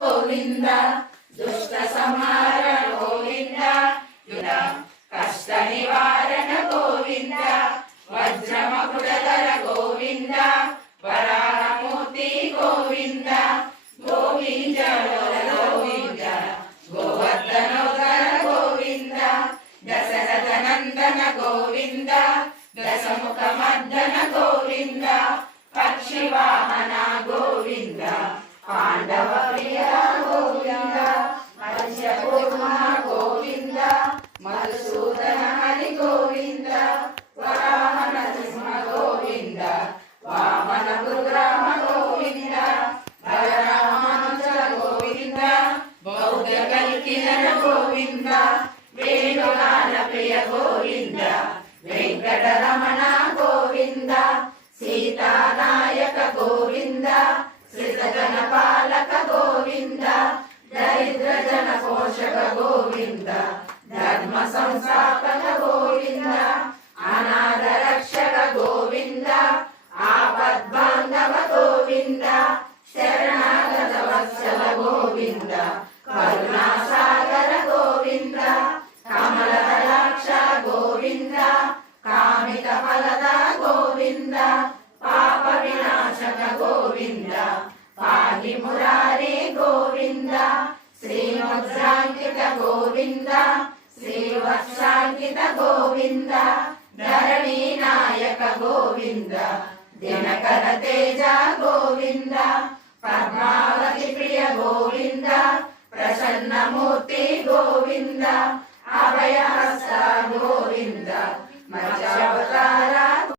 గోవింద దుష్ట సంహార గోవింద యుధ కష్ట నివారణ గోవింద వజ్రమకుటధర గోవింద వరాహమూర్తి గోవింద గోవింద గోవింద గోవర్ధనోధర గోవింద దశరథ నందన గోవింద దశముఖమర్దన గోవింద పక్షివాహన గోవింద పాండవ ప్రియ గోవింద మత్స్యకూర్మ గోవింద మధుసూదన హరి గోవింద వరాహ నరసింహ గోవింద వామన గురురామ గోవింద బలరామానుజ గోవింద బౌద్ధ కల్కినర గోవింద వేణుగాన ప్రియ గోవింద వెంకటరమణ గోవింద సీతానాయక గోవింద శ్రీజన పాలక గోవింద దరిద్ర జన పోషక గోవింద ధర్మ సంస్థాపక గోవింద అనాథ రక్షక గోవింద ఆపద్బాంధవ గోవింద శరణాగత వత్సల గోవింద కరుణాసాగర గోవింద కమలదలాక్ష గోవింద కామిత ఫలద గోవింద పాప వినాశక గోవింద పాహి మురారి గోవింద శ్రీముద్రాంకిత గోవింద శ్రీవత్సాంకిత గోవింద ధరణీ నాయక గోవింద దినకర తేజ గోవింద పద్మావతి ప్రియ గోవింద ప్రసన్నమూర్తి గోవింద అభయహస్త గోవింద మత్స్యావతార